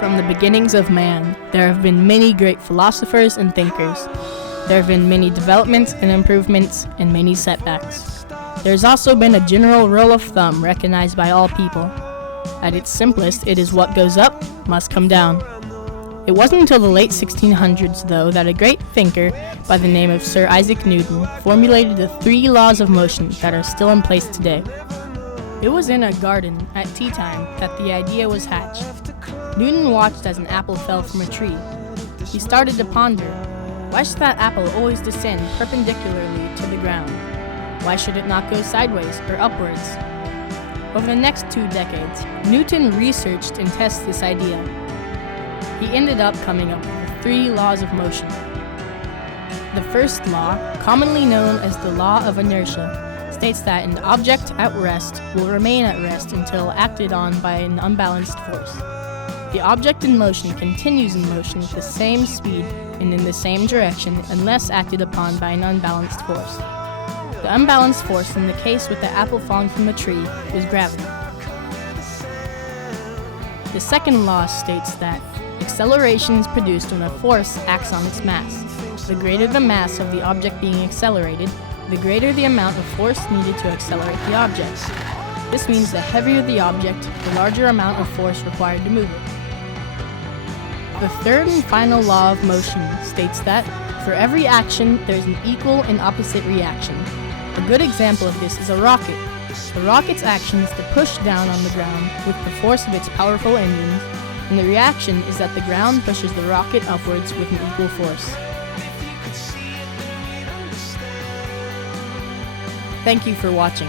From the beginnings of man, there have been many great philosophers and thinkers. There have been many developments and improvements and many setbacks. There's also been a general rule of thumb recognized by all people. At its simplest, it is what goes up must come down. It wasn't until the late 1600s, though, that a great thinker by the name of Sir Isaac Newton formulated the 3 laws of motion that are still in place today. It was in a garden at tea time that the idea was hatched. Newton watched as an apple fell from a tree. He started to ponder, why should that apple always descend perpendicularly to the ground? Why should it not go sideways or upwards? Over the next 2 decades, Newton researched and tested this idea. He ended up coming up with the 3 laws of motion. The first law, commonly known as the law of inertia, states that an object at rest will remain at rest until acted on by an unbalanced force. The object in motion continues in motion with the same speed and in the same direction unless acted upon by an unbalanced force. The unbalanced force in the case with the apple falling from a tree is gravity. The second law states that acceleration is produced when a force acts on its mass. The greater the mass of the object being accelerated, the greater the amount of force needed to accelerate the object. This means the heavier the object, the larger amount of force required to move it. The third and final law of motion states that for every action, there is an equal and opposite reaction. A good example of this is a rocket. The rocket's action is to push down on the ground with the force of its powerful engines, and the reaction is that the ground pushes the rocket upwards with an equal force. Thank you for watching.